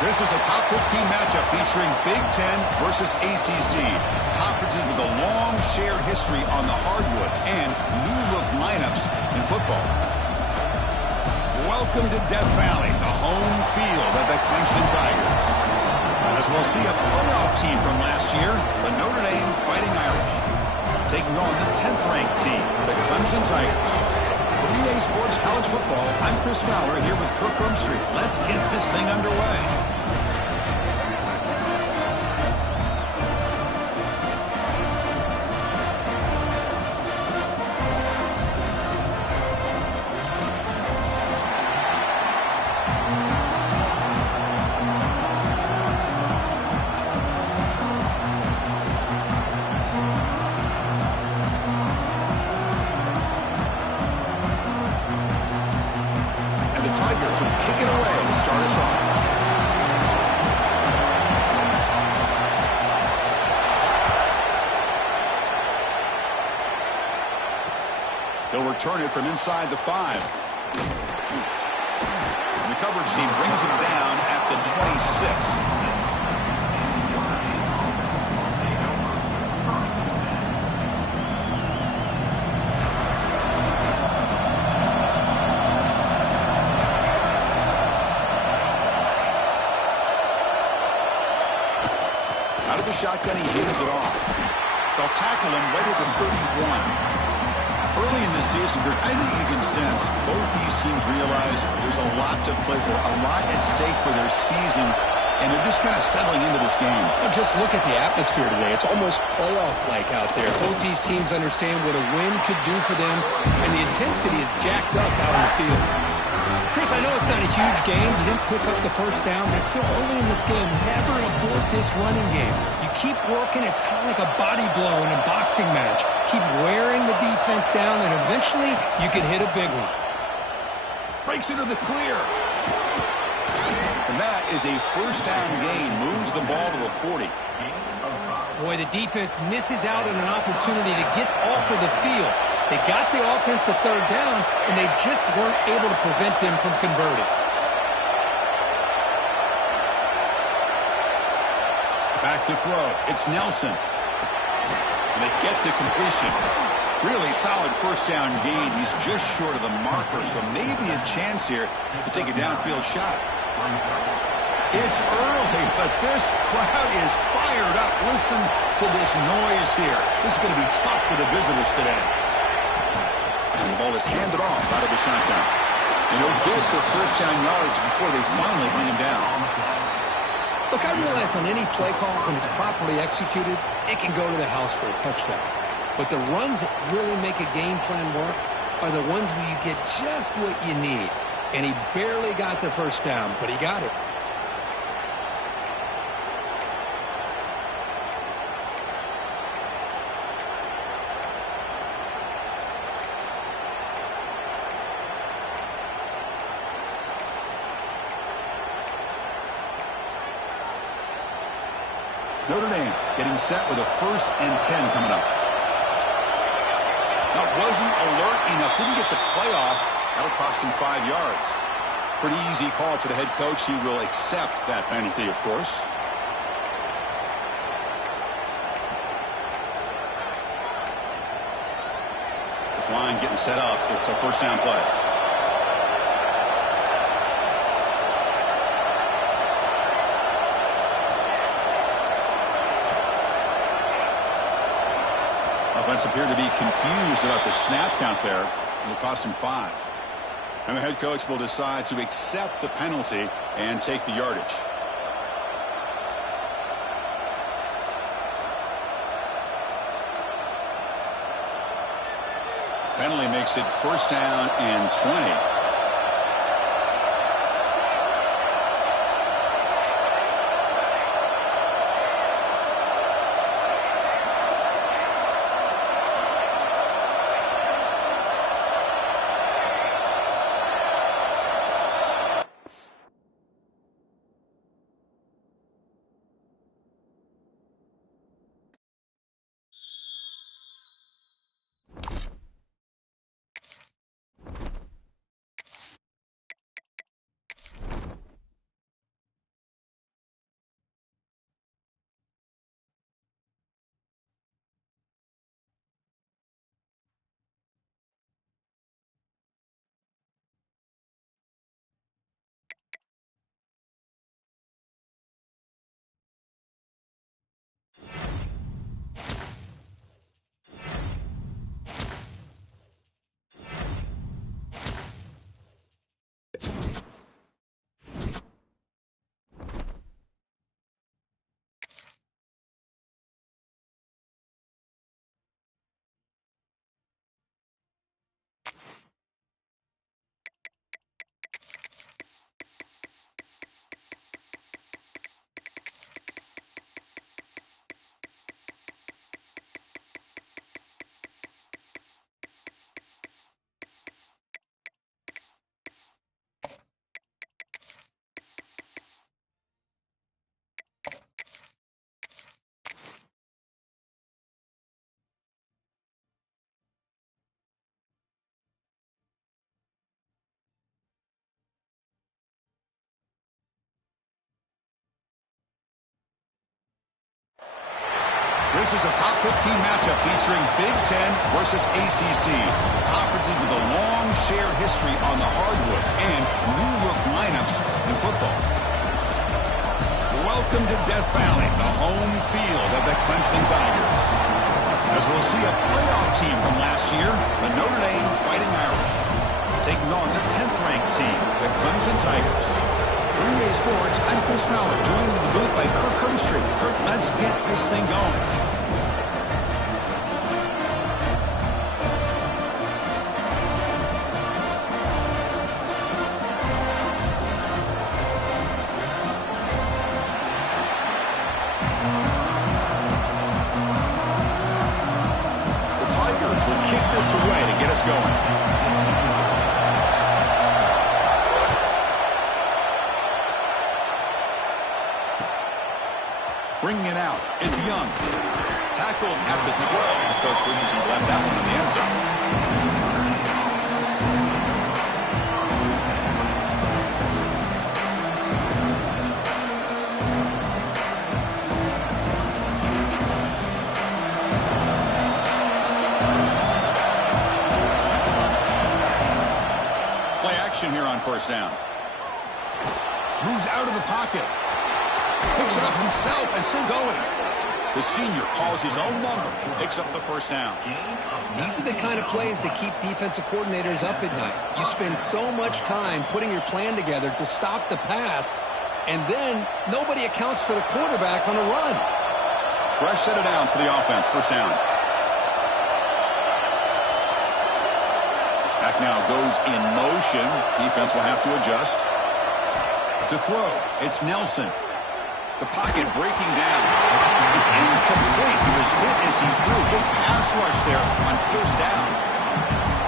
This is a top 15 matchup featuring Big Ten versus ACC. Conferences with a long shared history on the hardwood and new-look lineups in football. Welcome to Death Valley, the home field of the Clemson Tigers. As we'll see a playoff team from last year, the Notre Dame Fighting Irish, taking on the 10th-ranked team, the Clemson Tigers. For EA Sports College Football, I'm Chris Fowler here with Kirk Street. Let's get this thing underway. Tigers will kick it away to start us off. He'll return it from inside the 5. And the coverage team brings him down at the 26. Out of the shotgun, he hands it off. They'll tackle him right at the 31. Early in the season, I think you can sense both these teams realize there's a lot to play for, a lot at stake for their seasons, and they're just kind of settling into this game. Well, just look at the atmosphere today. It's almost playoff-like out there. Both these teams understand what a win could do for them, and the intensity is jacked up out on the field. Chris, I know it's not a huge game. You didn't pick up the first down, but it's still early in this game. Never abort this running game. You keep working. It's kind of like a body blow in a boxing match. Keep wearing the defense down, and eventually you can hit a big one. Breaks into the clear. And that is a first down gain. Moves the ball to the 40. Boy, the defense misses out on an opportunity to get off of the field. They got the offense to third down, and they just weren't able to prevent them from converting. Back to throw. It's Nelson. And they get to completion. Really solid first down gain. He's just short of the marker, so maybe a chance here to take a downfield shot. It's early, but this crowd is fired up. Listen to this noise here. This is going to be tough for the visitors today. And the ball is handed off out of the shotgun. And he'll get the first down yards before they finally bring him down. Look, I realize on any play call, when it's properly executed, it can go to the house for a touchdown. But the runs that really make a game plan work are the ones where you get just what you need. And he barely got the first down, but he got it. Notre Dame getting set with a 1st and 10 coming up. Now, wasn't alert enough, didn't get the playoff. That'll cost him 5 yards. Pretty easy call for the head coach. He will accept that penalty, of course. This line getting set up. It's a first down play. Offense appeared to be confused about the snap count there. It'll cost him 5. And the head coach will decide to accept the penalty and take the yardage. Penalty makes it first down and 20. This is a top 15 matchup featuring Big Ten versus ACC. Conferences with a long shared history on the hardwood and new-look lineups in football. Welcome to Death Valley, the home field of the Clemson Tigers. As we'll see a playoff team from last year, the Notre Dame Fighting Irish, taking on the 10th-ranked team, the Clemson Tigers. Green Bay Sports, I'm Chris Fowler, joined in the booth by Kirk Herbstreit. Kirk, let's get this thing going. The Tigers will kick this away to get us going. Bringing it out, it's Young. Tackled at the 12. The coach wishes he left that one in the end zone. Play action here on first down. Moves out of the pocket. Picks it up himself and still going. The senior calls his own number and picks up the first down. These are the kind of plays that keep defensive coordinators up at night. You spend so much time putting your plan together to stop the pass, and then nobody accounts for the quarterback on a run. Fresh set of downs for the offense. First down. Back now goes in motion. Defense will have to adjust. To throw, it's Nelson. The pocket breaking down. It's incomplete. He was hit as he threw. Good pass rush there on first down.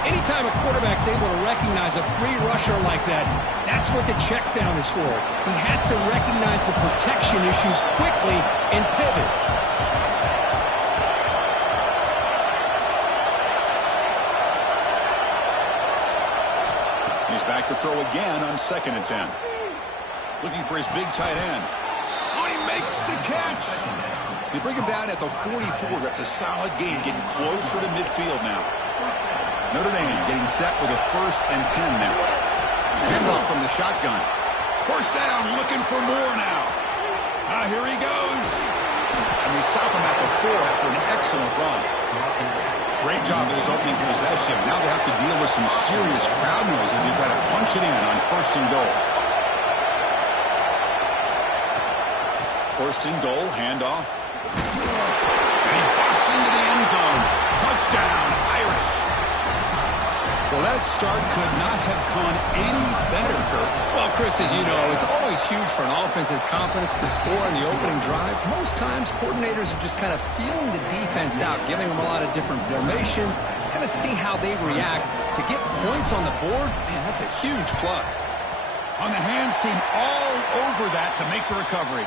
Anytime a quarterback's able to recognize a free rusher like that, that's what the check down is for. He has to recognize the protection issues quickly and pivot. He's back to throw again on 2nd and 10. Looking for his big tight end. Oh, he makes the catch. They bring him down at the 44. That's a solid game, getting closer to midfield now. Notre Dame getting set with a 1st and 10 now. Handoff from the shotgun. First down, looking for more now. Here he goes. And they stop him at the 4 after an excellent run. Great job in his opening possession. Now they have to deal with some serious crowd noise as they try to punch it in on 1st and goal. 1st and goal, handoff. And he busts into the end zone. Touchdown, Irish. Well, that start could not have gone any better, Kirk. Well, Chris, as you know, it's always huge for an offense's confidence to score in the opening drive. Most times, coordinators are just kind of feeling the defense out, giving them a lot of different formations, kind of see how they react. To get points on the board, man, that's a huge plus. On the hands team all over that to make the recovery.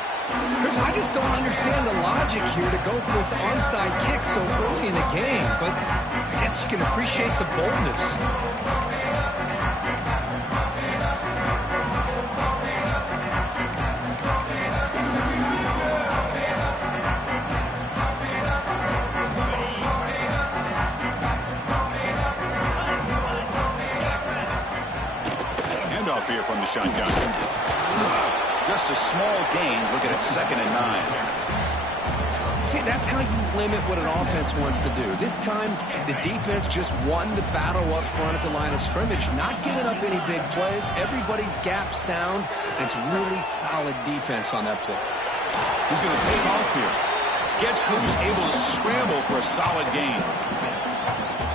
Chris, I just don't understand the logic here to go for this onside kick so early in the game, but I guess you can appreciate the boldness. Handoff here from the shotgun. Just a small gain, looking at 2nd and 9. See, that's how you limit what an offense wants to do. This time, the defense just won the battle up front at the line of scrimmage, not giving up any big plays. Everybody's gap sound, and it's really solid defense on that play. He's going to take off here. Gets loose, able to scramble for a solid gain.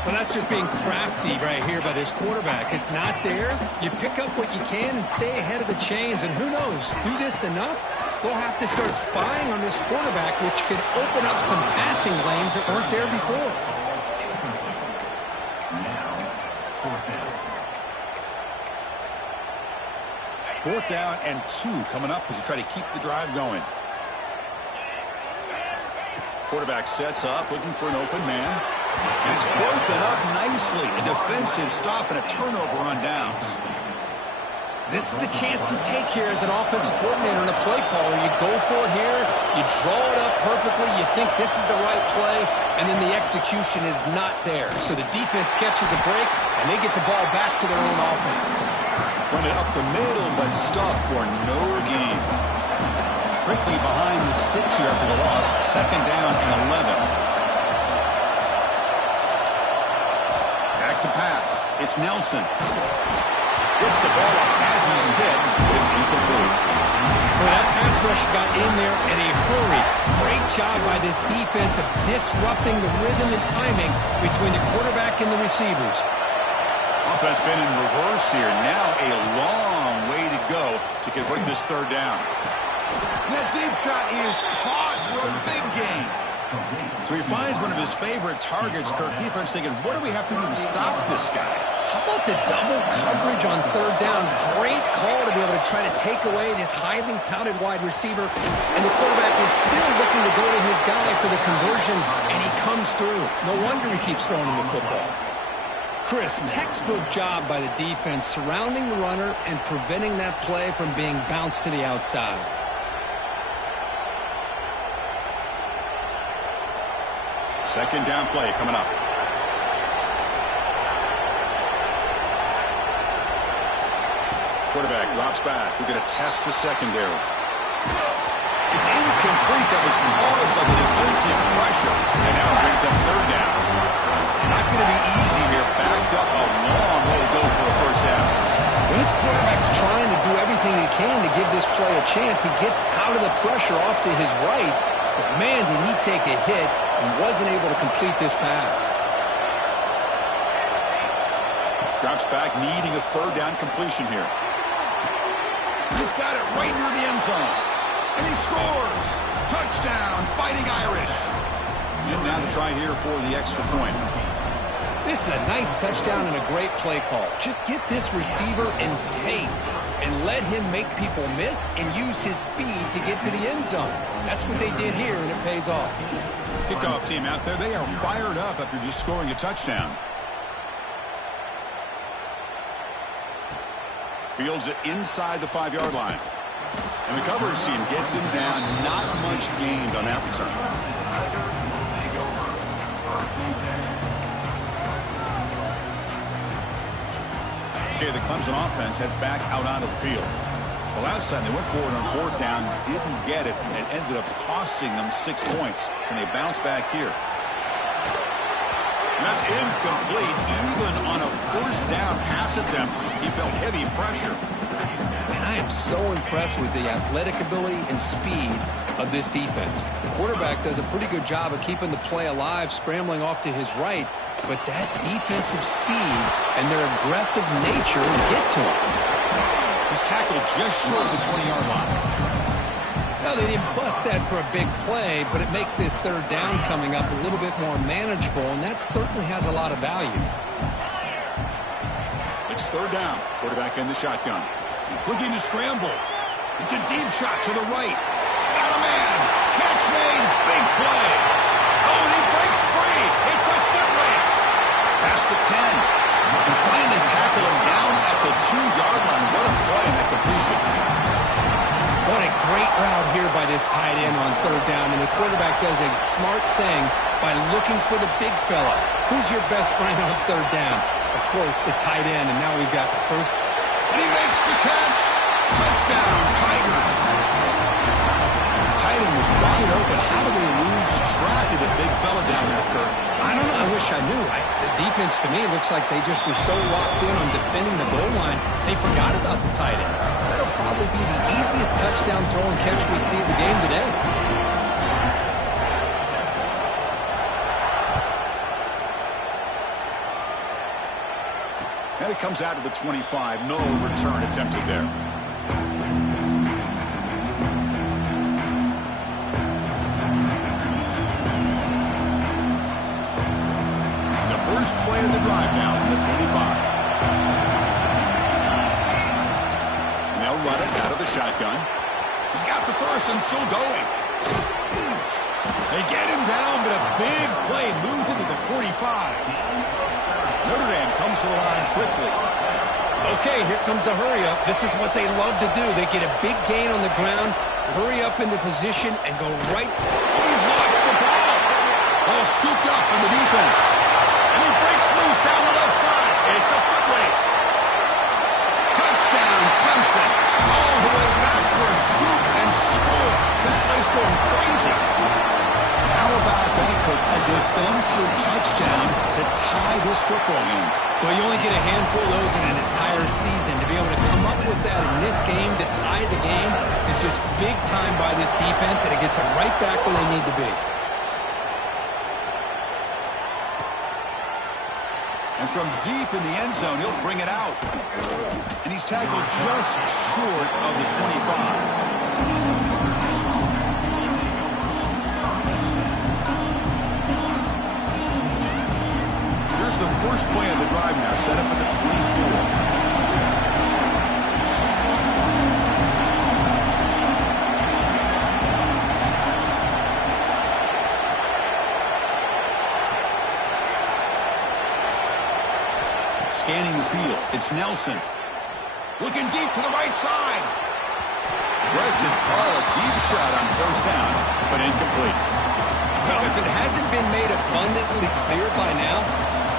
Well, that's just being crafty right here by this quarterback. It's not there. You pick up what you can and stay ahead of the chains. And who knows, do this enough, they'll have to start spying on this quarterback, which could open up some passing lanes that weren't there before. Fourth down and 2 coming up as you try to keep the drive going. Quarterback sets up, looking for an open man. And it's broken up nicely. A defensive stop and a turnover on downs. This is the chance you take here as an offensive coordinator and a play caller. You go for it here, you draw it up perfectly, you think this is the right play, and then the execution is not there. So the defense catches a break, and they get the ball back to their own offense. Run it up the middle, but stuffed for no gain. Quickly behind the sticks here after the loss. 2nd down and 11. Back to pass. It's Nelson. Gets the ball up as he's hit, but it's incomplete. Well, that pass rush got in there in a hurry. Great job by this defense of disrupting the rhythm and timing between the quarterback and the receivers. Offense been in reverse here. Now a long way to go to convert this 3rd down. That deep shot is caught for a big gain. So he finds one of his favorite targets. Kirk, defense thinking, what do we have to do to stop this guy? How about the double coverage on 3rd down? Great call to be able to try to take away this highly touted wide receiver. And the quarterback is still looking to go to his guy for the conversion, and he comes through. No wonder he keeps throwing him the football. Chris, textbook job by the defense surrounding the runner and preventing that play from being bounced to the outside. Second down play coming up. Quarterback drops back. We're going to test the secondary. It's incomplete. That was caused by the defensive pressure. And now it brings up 3rd down. Not going to be easy here. Backed up a long way to go for a 1st down. This quarterback's trying to do everything he can to give this play a chance. He gets out of the pressure off to his right. But, man, did he take a hit and wasn't able to complete this pass. Drops back, needing a 3rd down completion here. He's got it right near the end zone. And he scores. Touchdown, Fighting Irish. And now to try here for the extra point. This is a nice touchdown and a great play call. Just get this receiver in space and let him make people miss and use his speed to get to the end zone. That's what they did here, and it pays off. Kickoff team out there, they are fired up after just scoring a touchdown. Fields it inside the 5-yard line. And the coverage team gets him down. Not much gained on that return. Okay, the Clemson offense heads back out onto the field. The last time they went forward on 4th down, didn't get it, and it ended up costing them 6 points. And they bounce back here. And that's incomplete. Even on a 1st down pass attempt, he felt heavy pressure. And I am so impressed with the athletic ability and speed of this defense. The quarterback does a pretty good job of keeping the play alive, scrambling off to his right. But that defensive speed and their aggressive nature get to him. He's tackled just short of the 20-yard line. Well, they didn't bust that for a big play, but it makes this 3rd down coming up a little bit more manageable, and that certainly has a lot of value. It's 3rd down. Quarterback in the shotgun. Looking to scramble. It's a deep shot to the right. Got a man. Catch made. Big play. Oh, and he breaks free. It's a foot race. Past the 10. And finally tackle him down at the 2-yard line. What a play in that completion. What a great route here by this tight end on 3rd down, and the quarterback does a smart thing by looking for the big fella. Who's your best friend on 3rd down? Of course, the tight end, and now we've got first. And he makes the catch. Touchdown, Tigers. Tight end was wide open. How do they lose track of the big fella down there, Kirk? I don't know. I wish I knew. The defense, to me, looks like they just were so locked in on defending the goal line, they forgot about the tight end. That'll probably be the easiest touchdown throw and catch we see of the game today. And it comes out to the 25. No return attempted there. First play of the drive now from the 25. And they'll run it out of the shotgun. He's got the first and still going. They get him down, but a big play moves into the 45. Notre Dame comes to the line quickly. Okay, here comes the hurry up. This is what they love to do. They get a big gain on the ground, hurry up into position, and go right. He's lost the ball. Ball scooped up in the defense. And he breaks loose down the left side. It's a foot race. Touchdown, Clemson. All the way back for a scoop and score. This place going crazy. How about that, Cook? A defensive touchdown to tie this football game. Well, you only get a handful of those in an entire season. To be able to come up with that in this game, to tie the game, is just big time by this defense, and it gets them right back where they need to be. And from deep in the end zone, he'll bring it out. And he's tackled just short of the 25. The first play of the drive now set up at the 24. Scanning the field, it's Nelson. Looking deep to the right side. Aggressive call, a deep shot on first down, but incomplete. Well, if it hasn't been made abundantly clear by now,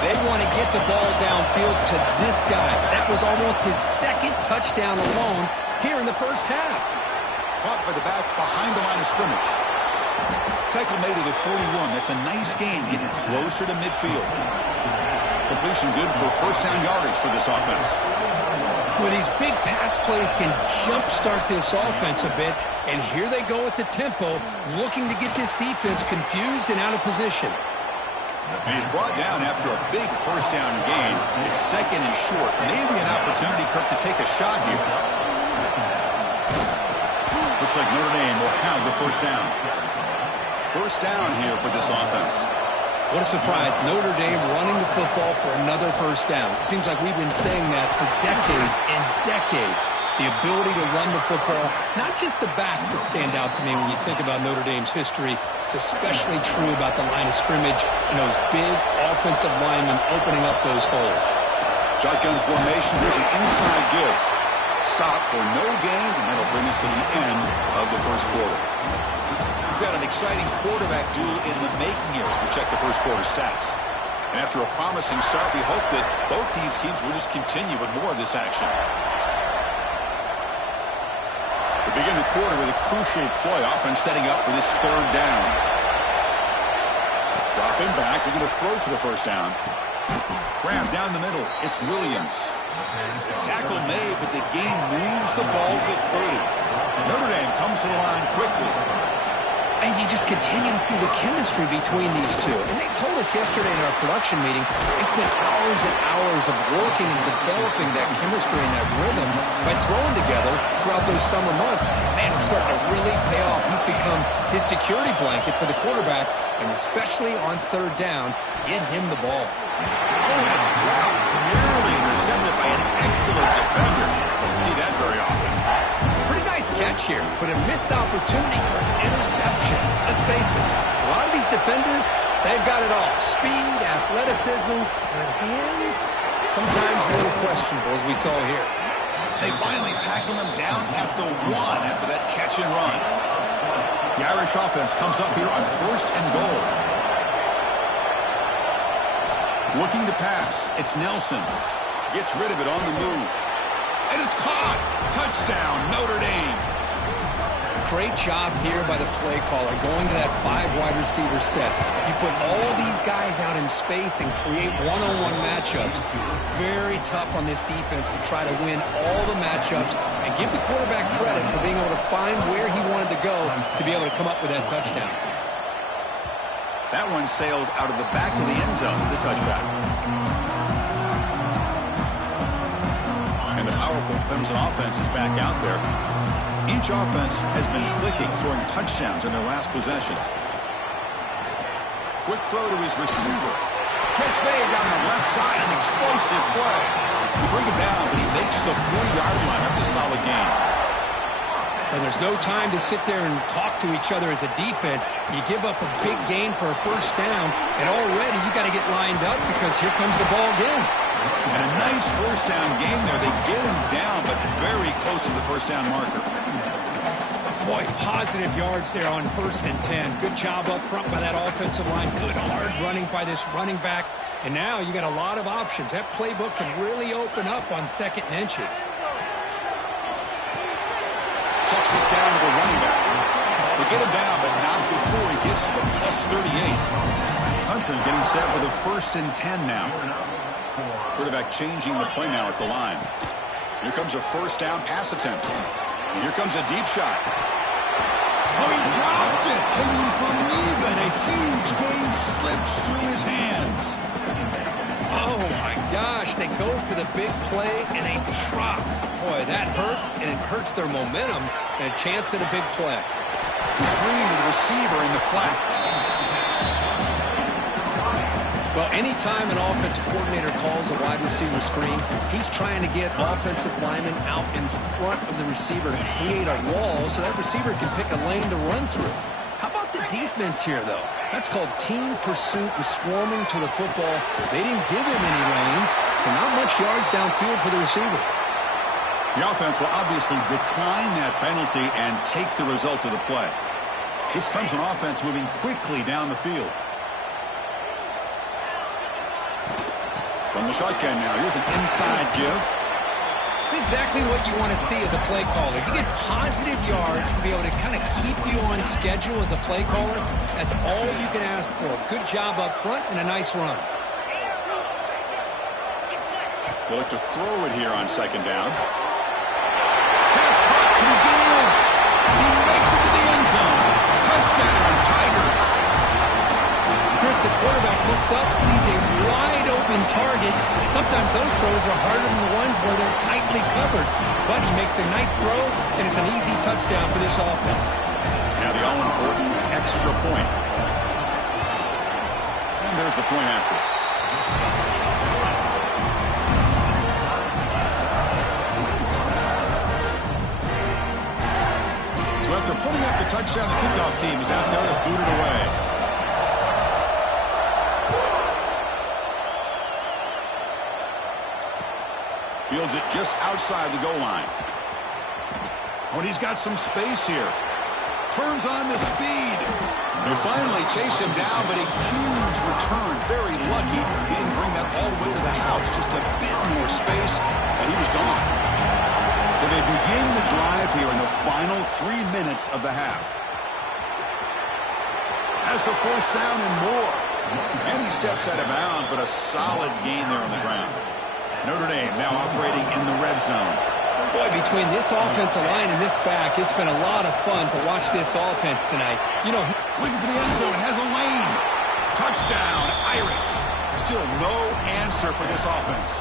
they want to get the ball downfield to this guy. That was almost his second touchdown alone here in the first half. Caught by the back behind the line of scrimmage. Tackle made at the 41. That's a nice gain, getting closer to midfield. Completion good for first down yardage for this offense. Well, these big pass plays can jumpstart this offense a bit, and here they go at the tempo, looking to get this defense confused and out of position. And he's brought down after a big first down gain. It's second and short. Maybe an opportunity, Kirk, to take a shot here. Looks like Notre Dame will have the first down. First down here for this offense. What a surprise. Notre Dame running the football for another first down. It seems like we've been saying that for decades and decades. The ability to run the football, not just the backs that stand out to me when you think about Notre Dame's history. It's especially true about the line of scrimmage and those big offensive linemen opening up those holes. Shotgun formation. Here's an inside give. Stop for no gain, and that'll bring us to the end of the first quarter. We've got an exciting quarterback duel in the making here as we check the first quarter stats. And after a promising start, we hope that both these teams will just continue with more of this action. We begin the quarter with a crucial play, offense setting up for this third down. Dropping back, we're going to throw for the first down. Grab down the middle, it's Williams. Tackle made, but the game moves the ball to 30. Notre Dame comes to the line quickly. And you just continue to see the chemistry between these two. And they told us yesterday in our production meeting, they spent hours and hours of working and developing that chemistry and that rhythm by throwing together throughout those summer months. And man, it's starting to really pay off. He's become his security blanket for the quarterback, and especially on third down, get him the ball. Oh, that's dropped. Nearly intercepted by an excellent defender. Don't see that very often. Pretty nice catch here, but a missed opportunity for an interception. Let's face it, a lot of these defenders, they've got it all. Speed, athleticism, and hands, sometimes a little questionable, as we saw here. They finally tackled him down at the 1 after that catch and run. The Irish offense comes up here on first and goal. Looking to pass, it's Nelson. Gets rid of it on the move. And it's caught. Touchdown, Notre Dame. Great job here by the play caller, going to that 5 wide receiver set. You put all these guys out in space and create one-on-one matchups. It's very tough on this defense to try to win all the matchups and give the quarterback credit for being able to find where he wanted to go to be able to come up with that touchdown. That one sails out of the back of the end zone with the touchback. And the powerful Clemson offense is back out there. Each offense has been clicking, scoring touchdowns in their last possessions. Quick throw to his receiver. Catch made down the left side, an explosive play. We bring him down, but he makes the 40-yard line. That's a solid gain. And there's no time to sit there and talk to each other as a defense. You give up a big gain for a first down, and already you got to get lined up because here comes the ball again. And a nice first down gain there. They get close to the first down marker. Boy, positive yards there on 1st and 10. Good job up front by that offensive line. Good hard running by this running back. And now you got a lot of options. That playbook can really open up on 2nd and inches. Checks this down to the running back. They get him down, but not before he gets to the +38. Clemson getting set with a 1st and 10 now. Quarterback changing the play now at the line. Here comes a 1st down pass attempt. And here comes a deep shot. Oh, he dropped it. Can you believe it? A huge gain slips through his hands. Oh, my gosh. They go for the big play, and they drop. Boy, that hurts, and it hurts their momentum, and a chance at a big play. The screen to the receiver in the flat. Well, anytime an offensive coordinator calls a wide receiver screen, he's trying to get offensive linemen out in front of the receiver to create a wall so that receiver can pick a lane to run through. How about the defense here, though? That's called team pursuit and swarming to the football. They didn't give him any lanes, so not much yards downfield for the receiver. The offense will obviously decline that penalty and take the result of the play. This comes an offense moving quickly down the field. From the shotgun now, here's an inside give. It's exactly what you want to see as a play caller. You get positive yards to be able to kind of keep you on schedule as a play caller. That's all you can ask for. Good job up front and a nice run. They'll look to throw it here on 2nd down. Pass caught. Can he get in? He makes it to the end zone. Touchdown, Tigers. Chris, the quarterback looks up, sees a wide-open target. Sometimes those throws are harder than the ones where they're tightly covered. But he makes a nice throw, and it's an easy touchdown for this offense. Now the all-important extra point. And there's the point after. So after putting up the touchdown, the kickoff team is out there to boot it away. Fields it just outside the goal line. Oh, and he's got some space here. Turns on the speed. They finally chase him down, but a huge return. Very lucky. He didn't bring that all the way to the house. Just a bit more space, and he was gone. So they begin the drive here in the final 3 minutes of the half. Has the 1st down and more. And he steps out of bounds, but a solid gain there on the ground. Notre Dame now operating in the red zone. Boy, between this offensive line and this back, it's been a lot of fun to watch this offense tonight. You know, looking for the end zone, has a lane. Touchdown, Irish. Still no answer for this offense.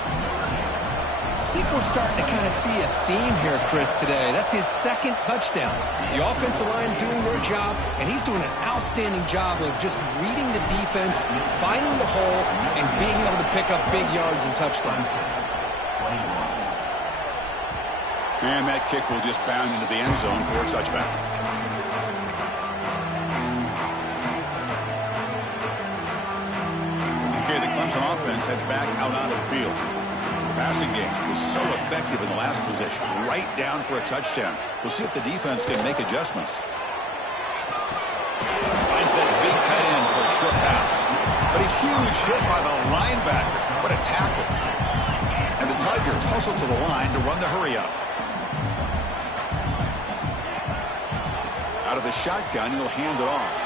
I think we're starting to kind of see a theme here, Chris, today. That's his 2nd touchdown. The offensive line doing their job, and he's doing an outstanding job of just reading the defense, finding the hole, and being able to pick up big yards and touchdowns. And that kick will just bound into the end zone for a touchback. Okay, the Clemson offense heads back out onto the field. The passing game was so effective in the last possession, right down for a touchdown. We'll see if the defense can make adjustments. Finds that big tight end for a short pass. But a huge hit by the linebacker. What a tackle. And the Tigers hustle to the line to run the hurry-up. Out of the shotgun, he'll hand it off.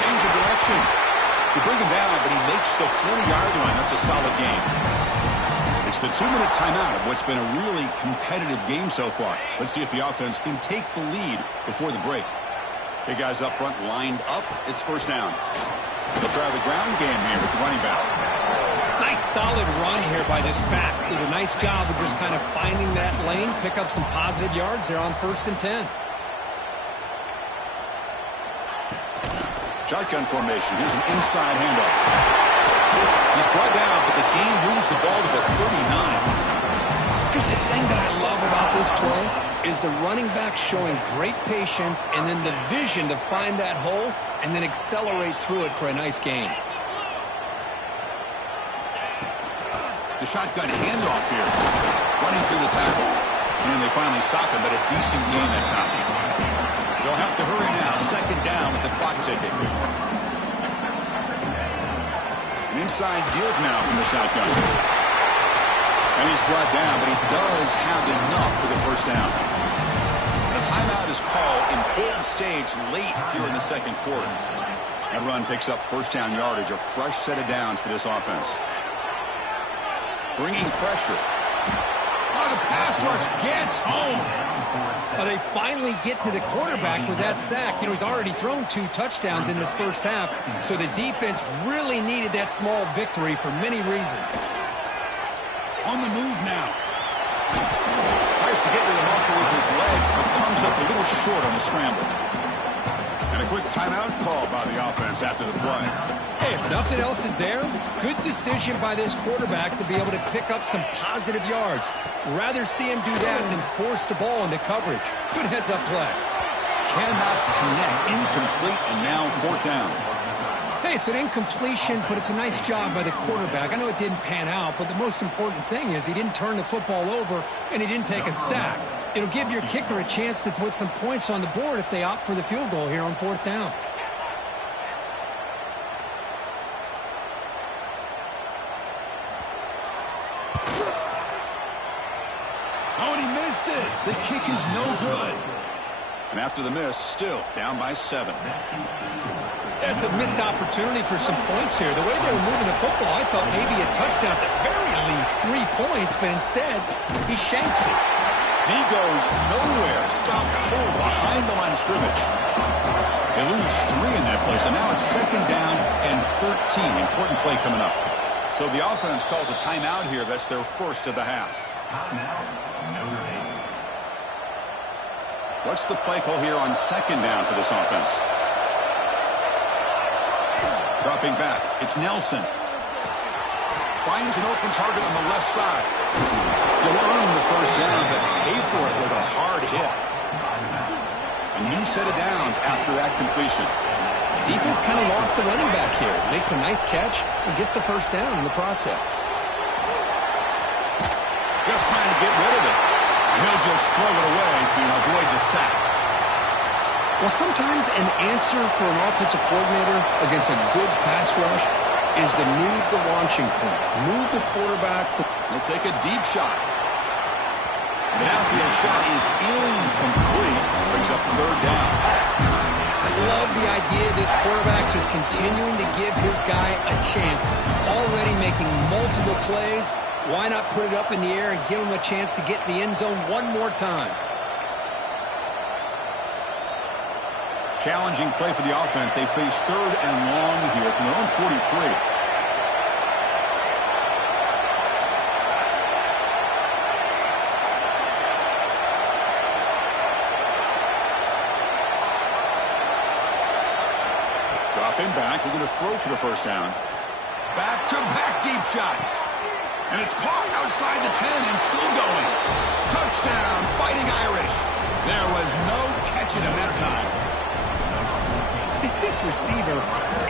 Change of direction. They bring him down, but he makes the 40-yard line. That's a solid game. It's the 2-minute timeout of what's been a really competitive game so far. Let's see if the offense can take the lead before the break. Hey, guys up front lined up. It's 1st down. They'll try the ground game here with the running back. Nice solid run here by this back. Did a nice job of just kind of finding that lane, pick up some positive yards there on 1st and 10. Shotgun formation. Here's an inside handoff. He's brought down, but the game moves the ball to the 39. Here's the thing that I love about this play is the running back showing great patience and then the vision to find that hole and then accelerate through it for a nice gain. The shotgun handoff here. Running through the tackle. And they finally stop him, but a decent gain that time. They'll have to hurry now. Second down with the clock ticking. An inside give now from the shotgun. And he's brought down, but he does have enough for the first down. A timeout is called. Important stage late here in the second quarter. That run picks up first down yardage. A fresh set of downs for this offense. Bringing pressure. Oh, the pass rush gets home. They finally get to the quarterback with that sack. You know, he's already thrown 2 touchdowns in this first half, so the defense really needed that small victory for many reasons. On the move now. Tries to get to the marker with his legs, but comes up a little short on the scramble. And a quick timeout call by the offense after the play. Hey, if nothing else is there, good decision by this quarterback to be able to pick up some positive yards. Rather see him do that than force the ball into coverage. Good heads-up play. Cannot connect. Incomplete, and now fourth down. Hey, it's an incompletion, but it's a nice job by the quarterback. I know it didn't pan out, but the most important thing is he didn't turn the football over and he didn't take a sack. It'll give your kicker a chance to put some points on the board if they opt for the field goal here on fourth down. Oh, and he missed it. The kick is no good. And after the miss, still down by 7. That's a missed opportunity for some points here. The way they were moving the football, I thought maybe a touchdown, at the very least 3 points, but instead, he shanks it. He goes nowhere. Stopped cold behind the line of scrimmage. They lose 3 in that play, so now it's second down and 13. Important play coming up. So the offense calls a timeout here. That's their first of the half. What's the play call here on second down for this offense? Dropping back, it's Nelson. Finds an open target on the left side. You'll earn the first down, but pay for it with a hard hit. A new set of downs after that completion. Defense kind of lost the running back here. Makes a nice catch and gets the first down in the process. Just trying to get rid of it. He'll just throw it away to avoid the sack. Well, sometimes an answer for an offensive coordinator against a good pass rush is to move the launching point. Move the quarterback. They'll take a deep shot. The downfield shot is incomplete. Brings up third down. I love the idea of this quarterback just continuing to give his guy a chance. Already making multiple plays. Why not put it up in the air and give him a chance to get in the end zone one more time? Challenging play for the offense. They face third and long here from their own 43. Dropping back. We're going to throw for the first down. Back-to-back deep shots. And it's caught outside the 10 and still going. Touchdown, Fighting Irish. There was no catching him that time. This receiver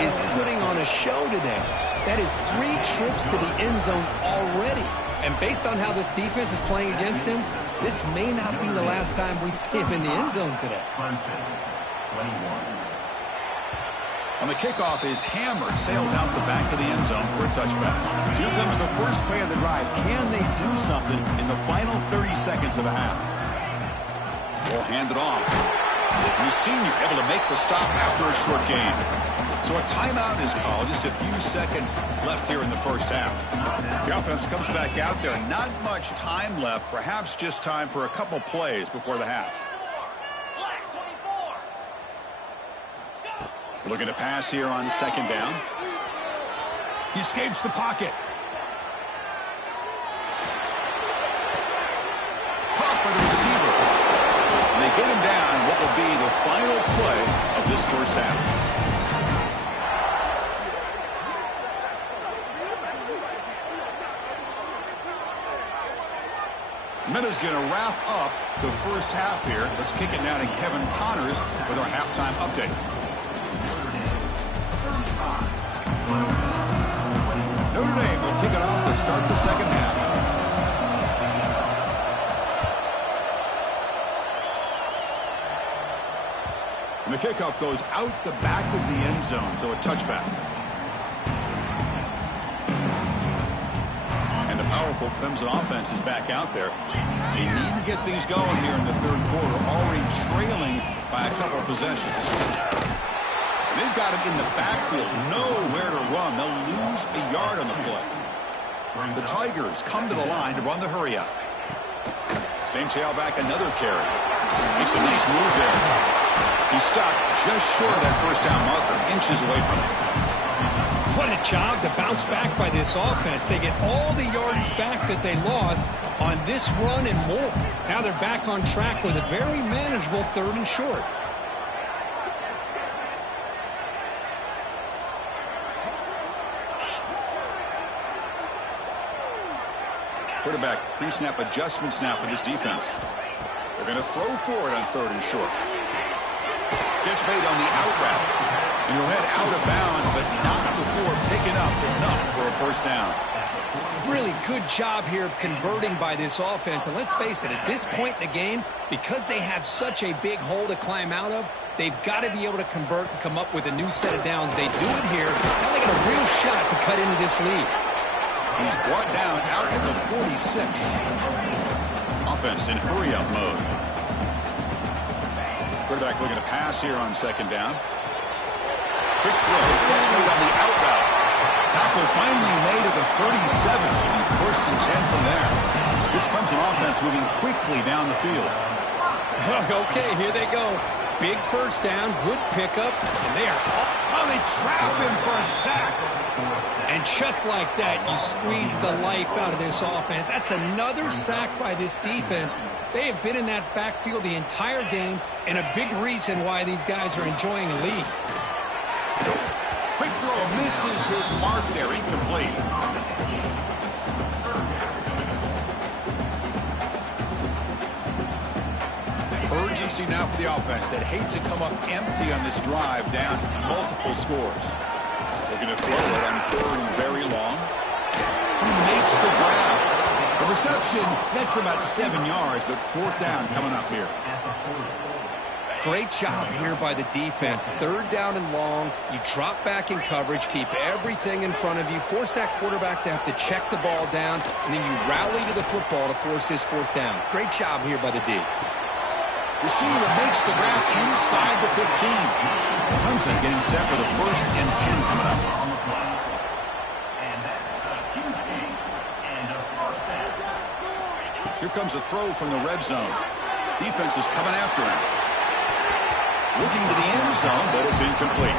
is putting on a show today. That is 3 trips to the end zone already. And based on how this defense is playing against him, this may not be the last time we see him in the end zone today. On the kickoff is hammered, sails out the back of the end zone for a touchback. Here comes the first play of the drive. Can they do something in the final 30 seconds of the half? We'll hand it off. And the senior able to make the stop after a short game. So a timeout is called. Just a few seconds left here in the first half. The offense comes back out there. Not much time left. Perhaps just time for a couple plays before the half. Looking to pass here on second down. He escapes the pocket. Caught by the receiver. And they get him down in what will be the final play of this first half. Minutes going to wrap up the first half here. Let's kick it now to Kevin Connors with our halftime update. Notre Dame will kick it off to start the second half. And the kickoff goes out the back of the end zone, so a touchback. And the powerful Clemson offense is back out there. They need to get things going here in the third quarter, already trailing by a couple of possessions. They've got him in the backfield, nowhere to run. They'll lose a yard on the play. The Tigers come to the line to run the hurry up. Same tailback, another carry. Makes a nice move there. He stopped just short of that first down marker, inches away from it. What a job to bounce back by this offense. They get all the yardage back that they lost on this run and more. Now they're back on track with a very manageable 3rd and short. Quarterback pre-snap adjustments now for this defense. They're going to throw for it on 3rd and short. Catch made on the out route. And he'll head out of bounds, but not before picking up enough for a first down. Really good job here of converting by this offense. And let's face it, at this point in the game, because they have such a big hole to climb out of, they've got to be able to convert and come up with a new set of downs. They do it here. Now they got a real shot to cut into this lead. He's brought down out at the 46. Offense in hurry-up mode. Quarterback looking to pass here on 2nd down. Quick throw. Catch made on the out route. Tackle finally made at the 37. And 1st and 10 from there. This Clemson offense moving quickly down the field. Okay, here they go. Big first down, good pickup, and they are up. Oh, they trap him for a sack. And just like that, you squeeze the life out of this offense. That's another sack by this defense. They have been in that backfield the entire game, and a big reason why these guys are enjoying a lead. Quick throw misses his mark there, incomplete. Urgency now for the offense that hate to come up empty on this drive down multiple scores. Looking to throw it on 3rd and very long. He makes the grab. The reception, that's about 7 yards, but 4th down coming up here. Great job here by the defense. 3rd down and long. You drop back in coverage, keep everything in front of you, force that quarterback to have to check the ball down, and then you rally to the football to force this 4th down. Great job here by the D. Receiver makes the grab inside the 15. Clemson getting set for the 1st and 10 coming up. Here comes a throw from the red zone. Defense is coming after him. Looking to the end zone, but it's incomplete.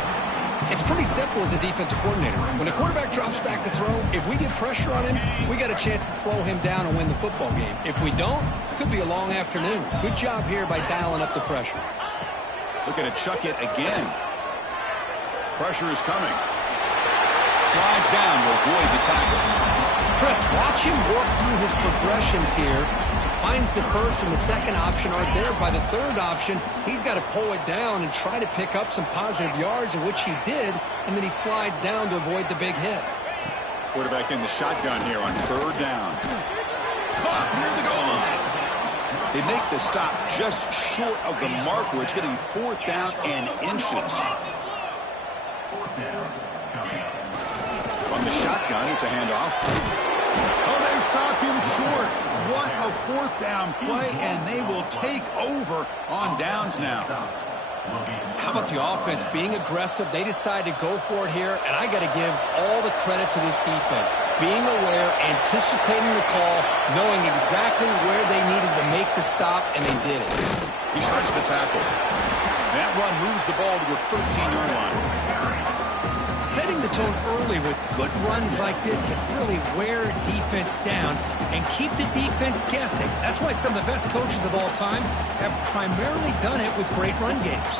It's pretty simple as a defensive coordinator. When the quarterback drops back to throw, if we get pressure on him, we got a chance to slow him down and win the football game. If we don't, it could be a long afternoon. Good job here by dialing up the pressure. Looking to chuck it again. Pressure is coming. Slides down to avoid the tackle. Chris, watch him work through his progressions here. Finds the 1st and the 2nd option aren't there. By the 3rd option, he's got to pull it down and try to pick up some positive yards, of which he did, and then he slides down to avoid the big hit. Quarterback in the shotgun here on 3rd down. Caught near the goal line. They make the stop just short of the marker. It's getting 4th down and inches. From the shotgun, it's a handoff. Oh, they've stopped him short. What a 4th down play, and they will take over on downs now. How about the offense being aggressive? They decide to go for it here, and I got to give all the credit to this defense. Being aware, anticipating the call, knowing exactly where they needed to make the stop, and they did it. He shreds the tackle. That run moves the ball to the 13-yard line. Setting the tone early with good runs like this can really wear defense down and keep the defense guessing. That's why some of the best coaches of all time have primarily done it with great run games.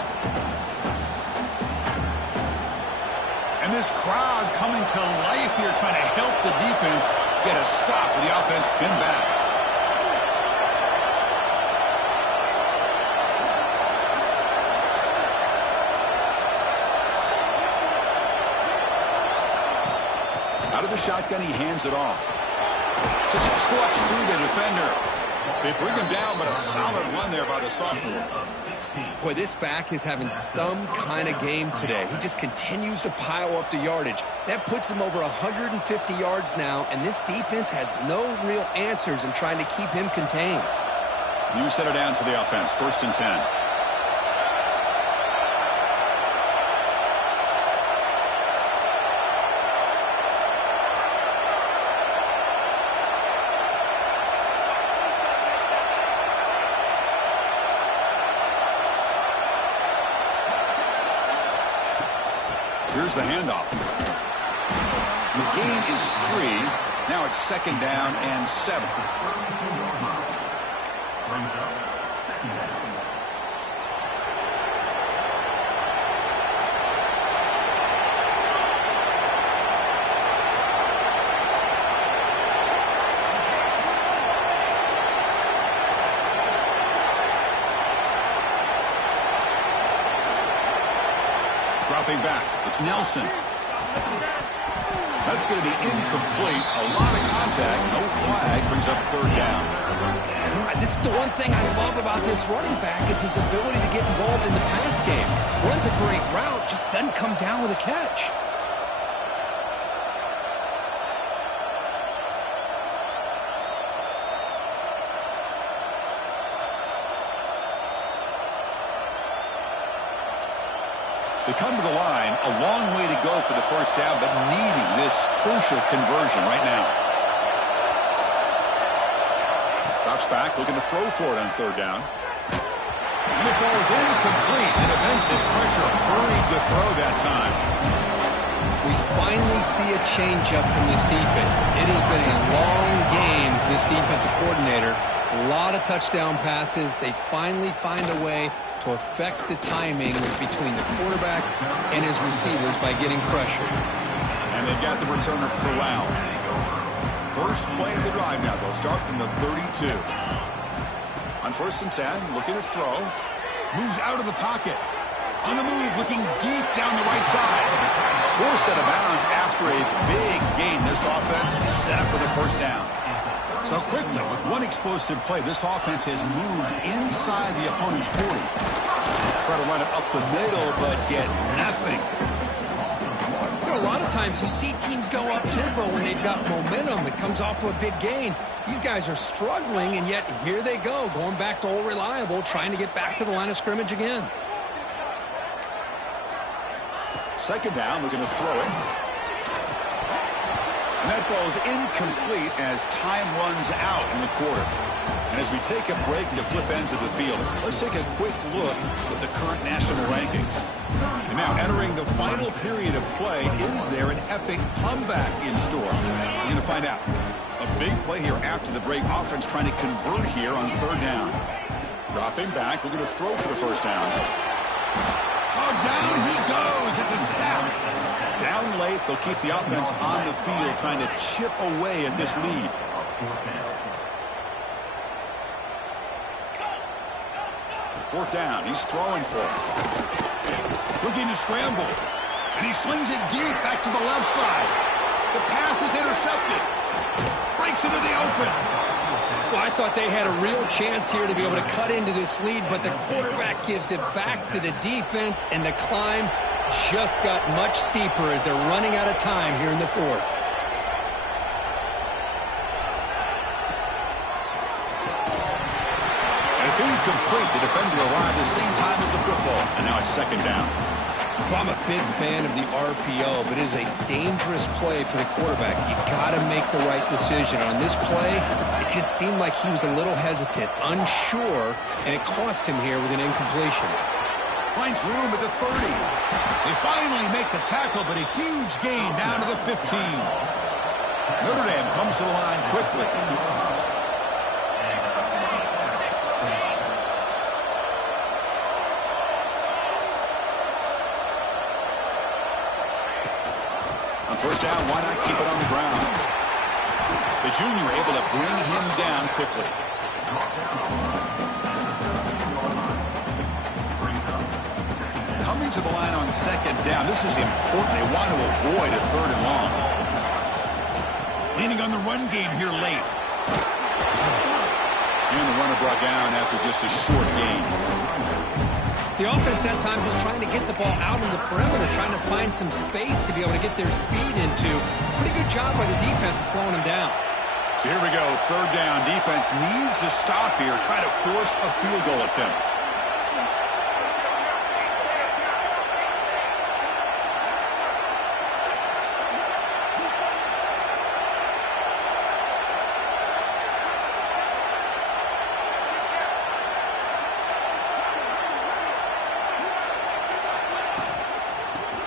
And this crowd coming to life here, trying to help the defense get a stop with the offense pinned back. Out of the shotgun, he hands it off. Just trucks through the defender. They bring him down, but a solid run there by the sophomore. Boy, this back is having some kind of game today. He just continues to pile up the yardage. That puts him over 150 yards now, and this defense has no real answers in trying to keep him contained. New center down to the offense, 1st and 10. Here's the handoff. The gain is 3. Now it's 2nd down and 7. Dropping back, it's Nelson. That's going to be incomplete. A lot of contact, no flag, brings up 3rd down. This is the one thing I love about this running back is his ability to get involved in the pass game. Runs a great route, just doesn't come down with a catch. They come to the line, a long way to go for the 1st down, but needing this crucial conversion right now. Drops back, looking to throw for it on 3rd down. And it falls incomplete. The defensive pressure hurried the throw that time. We finally see a changeup from this defense. It has been a long game for this defensive coordinator. A lot of touchdown passes. They finally find a way to affect the timing between the quarterback and his receivers by getting pressure. And they've got the returner corralled. First play of the drive now. They'll start from the 32. On 1st and 10, looking to throw. Moves out of the pocket. On the move, looking deep down the right side. Forced out of bounds after a big gain. This offense set up with a 1st down. So quickly, with one explosive play, this offense has moved inside the opponent's 40. Try to run it up the middle, but get nothing. A lot of times you see teams go up-tempo when they've got momentum. It comes off to a big gain. These guys are struggling, and yet here they go, going back to old reliable, trying to get back to the line of scrimmage again. 2nd down, we're going to throw it. And that falls incomplete as time runs out in the quarter. And as we take a break to flip ends of the field, let's take a quick look at the current national rankings. And now entering the final period of play, is there an epic comeback in store? We're going to find out. A big play here after the break. Offense trying to convert here on 3rd down. Dropping back, looking to throw for the 1st down. Oh, down he goes. It's a sack. Down late, they'll keep the offense on the field trying to chip away at this lead. Fourth down, he's throwing for it. Looking to scramble. And he slings it deep back to the left side. The pass is intercepted. Breaks into the open. Well, I thought they had a real chance here to be able to cut into this lead, but the quarterback gives it back to the defense, and the climb just got much steeper as they're running out of time here in the 4th. And it's incomplete. The defender arrived the same time as the football, and now it's 2nd down. I'm a big fan of the RPO, but it is a dangerous play for the quarterback. You got to make the right decision. On this play, it just seemed like he was a little hesitant, unsure, and it cost him here with an incompletion. Finds room at the 30. They finally make the tackle, but a huge gain down to the 15. Notre Dame comes to the line quickly. On 1st down, why not keep it on the ground? The junior able to bring him down quickly. Coming to the line on 2nd down. This is important. They want to avoid a 3rd and long. Leaning on the run game here late. And the runner brought down after just a short gain. The offense that time just trying to get the ball out in the perimeter, trying to find some space to be able to get their speed into. Pretty good job by the defense of slowing them down. So here we go, third down. Defense needs a stop here, try to force a field goal attempt.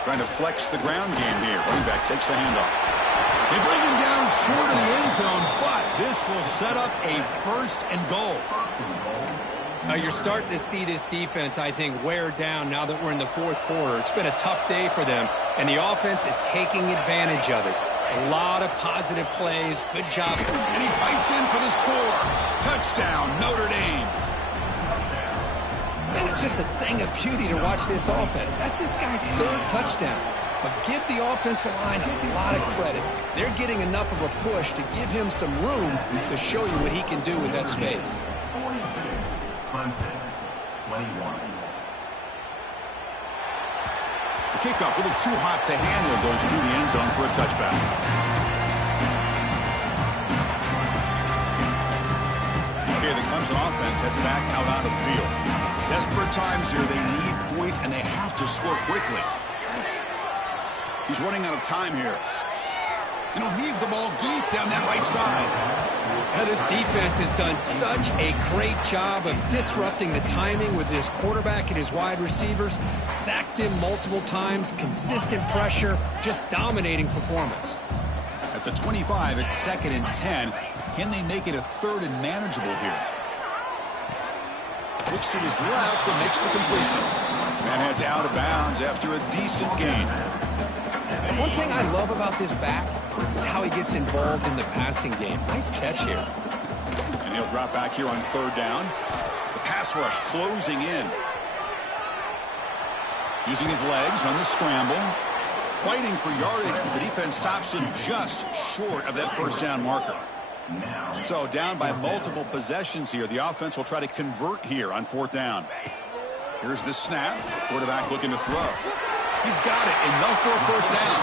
Trying to flex the ground game here. Running back takes the handoff. They bring him down short of the end zone, but this will set up a first and goal. Now you're starting to see this defense, I think, wear down now that we're in the fourth quarter. It's been a tough day for them, and the offense is taking advantage of it. A lot of positive plays. Good job. And he fights in for the score. Touchdown, Notre Dame. Man, it's just a thing of beauty to watch this offense. That's this guy's third touchdown. But give the offensive line a lot of credit. They're getting enough of a push to give him some room to show you what he can do with that space. Clemson, 21. The kickoff, a little too hot to handle, goes through the end zone for a touchback. Okay, the Clemson offense heads back out onto the field. Desperate times here. They need points, and they have to score quickly. He's running out of time here. And he'll heave the ball deep down that right side. Now, this defense has done such a great job of disrupting the timing with his quarterback and his wide receivers. Sacked him multiple times, consistent pressure, just dominating performance. At the 25, it's 2nd and 10. Can they make it a 3rd and manageable here? Looks to his left and makes the completion. Man heads out of bounds after a decent gain. One thing I love about this back is how he gets involved in the passing game. Nice catch here. And he'll drop back here on 3rd down. The pass rush closing in. Using his legs on the scramble. Fighting for yardage, but the defense stops him just short of that 1st down marker. So down by multiple possessions here. The offense will try to convert here on 4th down. Here's the snap. Quarterback looking to throw. He's got it. Enough for a 1st down.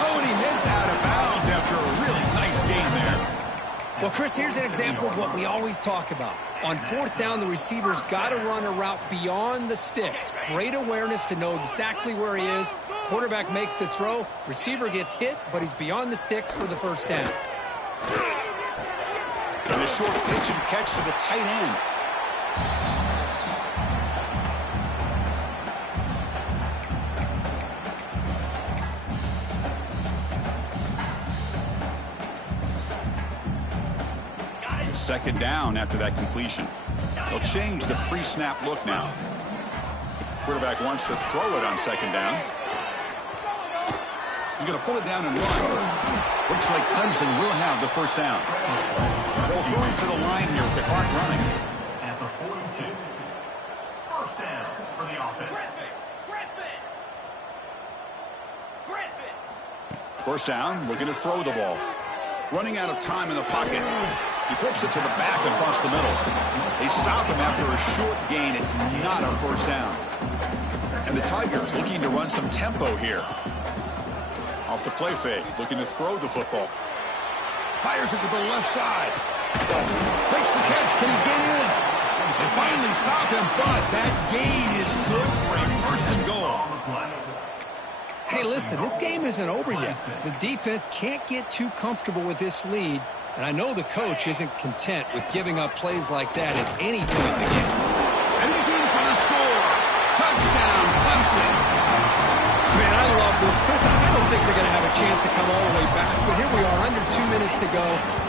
Oh, and he heads out of bounds after a really nice gain there. Well, Chris, here's an example of what we always talk about. On 4th down, the receiver's got to run a route beyond the sticks. Great awareness to know exactly where he is. Quarterback makes the throw. Receiver gets hit, but he's beyond the sticks for the 1st down. And a short pitch and catch to the tight end. Second down after that completion. They'll change the pre-snap look now. Quarterback wants to throw it on 2nd down. He's going to pull it down and run. Looks like Clemson will have the 1st down. They'll hurry to the line here with the clock running. At the 42. 1st down for the offense. 1st down, looking to throw the ball. Running out of time in the pocket. He flips it to the back across the middle. They stop him after a short gain. It's not a 1st down. And the Tigers looking to run some tempo here. Off the play fake, looking to throw the football. Fires it to the left side. Makes the catch. Can he get in? They finally stop him, but that gain is good for a 1st and goal. Hey, listen, this game isn't over yet. The defense can't get too comfortable with this lead, and I know the coach isn't content with giving up plays like that at any point in the game. And he's in for the score. Touchdown, Clemson. Man, I love this. Chris, I don't think they're going to have a chance to come all the way back, but here we are, under 2 minutes to go,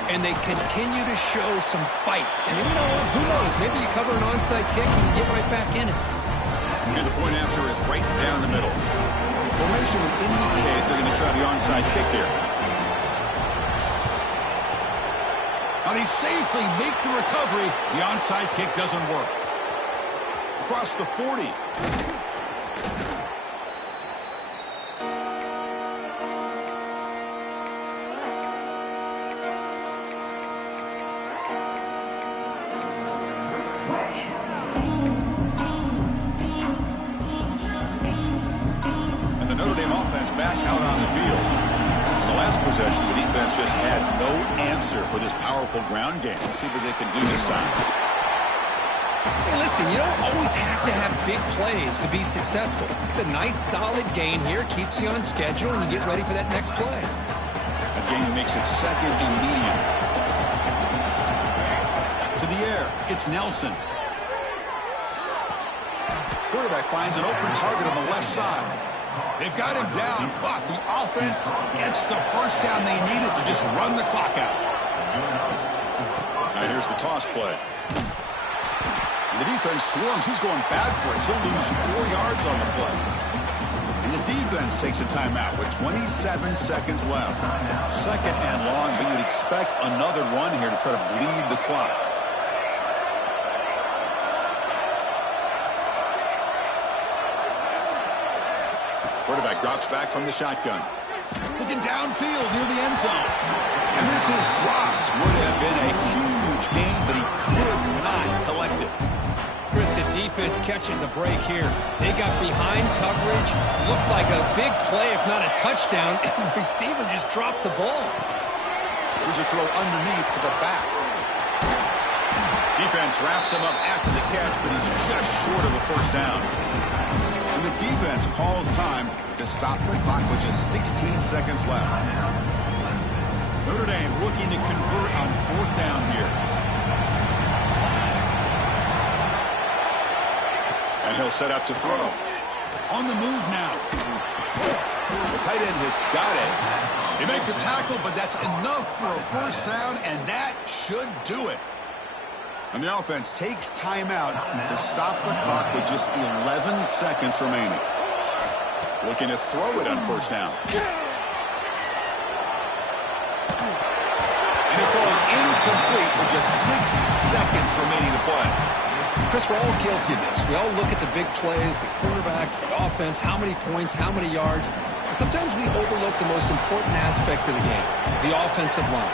and they continue to show some fight. And you know, who knows, maybe you cover an onside kick and you get right back in it. And the point after is right down the middle. Formation would indicate they're going to try the onside kick here. Now they safely make the recovery. The onside kick doesn't work. Across the 40. back out on the field. The last possession, the defense just had no answer for this powerful ground game. Let's see what they can do this time. Hey, listen, you don't always have to have big plays to be successful. It's a nice, solid gain here. Keeps you on schedule, and you get ready for that next play. A gain makes it 2nd and medium. To the air, it's Nelson. Quarterback finds an open target on the left side. They've got him down, but the offense gets the first down they needed to just run the clock out. Now here's the toss play. The defense swarms. He's going bad for it. He'll lose 4 yards on the play. And the defense takes a timeout with 27 seconds left. 2nd and long, but you'd expect another run here to try to bleed the clock. Quarterback drops back from the shotgun. Looking downfield near the end zone. And this is dropped. Would have been a huge gain, but he could not collect it. Chris, the defense catches a break here. They got behind coverage. Looked like a big play, if not a touchdown, and the receiver just dropped the ball. Here's a throw underneath to the back. Defense wraps him up after the catch, but he's just short of a first down. And the defense calls time to stop the clock with just 16 seconds left. Notre Dame looking to convert on 4th down here. And he'll set up to throw. On the move now. The tight end has got it. They make the tackle, but that's enough for a first down, and that should do it. And the offense takes timeout to stop the clock with just 11 seconds remaining. Looking to throw it on 1st down. And it falls incomplete with just 6 seconds remaining to play. Chris, we're all guilty of this. We all look at the big plays, the quarterbacks, the offense, how many points, how many yards. And sometimes we overlook the most important aspect of the game, the offensive line.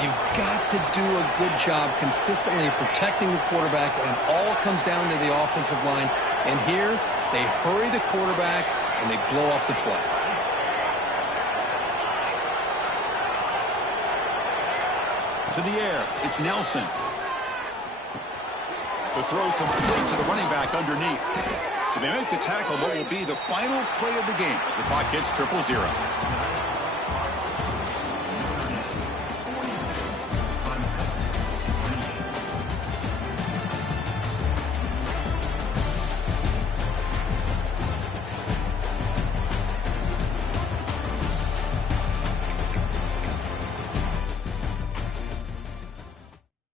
You've got to do a good job consistently protecting the quarterback, and it all comes down to the offensive line. And here, they hurry the quarterback, and they blow up the play. To the air, it's Nelson. The throw complete to the running back underneath. So they make the tackle, but will be the final play of the game as the clock hits 0-0.